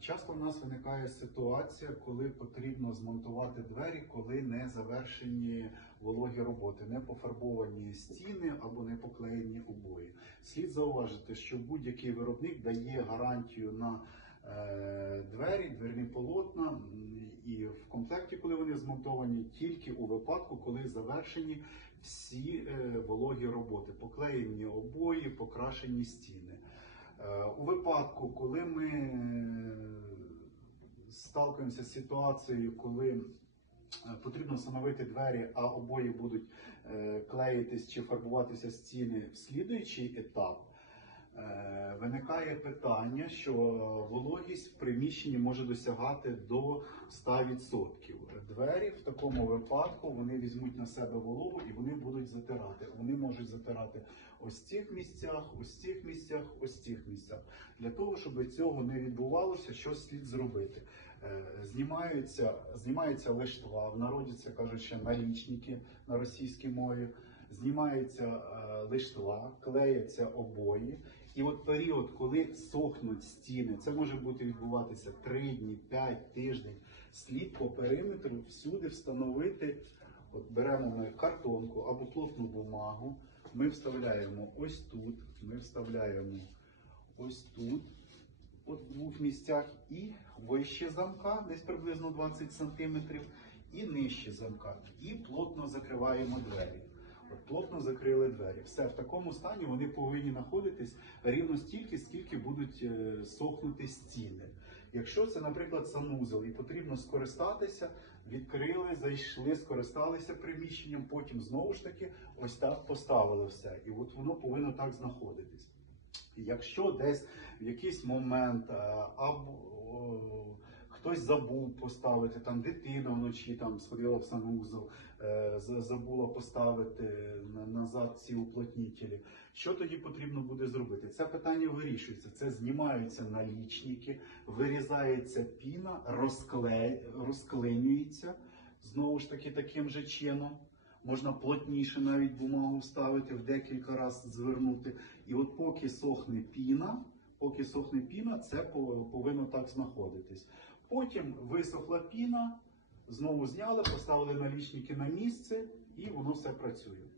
Часто в нас виникає ситуація, коли потрібно змонтувати двері, коли не завершені вологі роботи, не пофарбовані стіни або не поклеєні обої. Слід зауважити, що будь-який виробник дає гарантію на е, двері, дверні полотна і в комплекті, коли вони змонтовані, тільки у випадку, коли завершені всі е, вологі роботи, поклеєні обої, покрашені стіни. Е, У випадку, коли ми сталкуємося з ситуацією, коли е, потрібно встановити двері, а обої будуть е, клеїтись чи фарбуватися стіни в слідуючий етап, е, виникає питання, що вологість в приміщенні може досягати до 100%. Двері в такому випадку вони візьмуть на себе вологу і вони будуть затирати. Вони можуть затирати ось цих місцях, ось цих місцях, ось цих місцях. Для того, щоб цього не відбувалося, що слід зробити? Е, Знімаються, знімається лиштва, в народі це налічники на російській мові. Знімається е, лиштва, клеяться обої. І от період, коли сохнуть стіни, це може бути відбуватися 3 дні, 5 тиждень. Слід по периметру всюди встановити. От беремо ми картонку або плотну бумагу. Ми вставляємо ось тут, ми вставляємо ось тут, от місцях, і вище замка, десь приблизно 20 см, і нижче замка. І плотно закриваємо двері. От плотно закрили двері. Все в такому стані вони повинні знаходитись рівно стільки, скільки будуть е, сохнути стіни. Якщо це, наприклад, санузел і потрібно скористатися, відкрили, зайшли, скористалися приміщенням, потім знову ж таки ось так поставили все. І от воно повинно так знаходитись. Якщо десь в якийсь момент або хтось забув поставити, там дитина вночі там сходила в санузел, е, забула поставити назад ці уплотнітелі, що тоді потрібно буде зробити? Це питання вирішується. Це знімаються налічники, вирізається піна, розкле... розклинюється знову ж таки таким же чином. Можна плотніше навіть бумагу вставити, в декілька разів звернути. І от поки сохне піна, поки сохне піна, це повинно так знаходитись. Потім висохла піна, знову зняли, поставили налічники на місце, і воно все працює.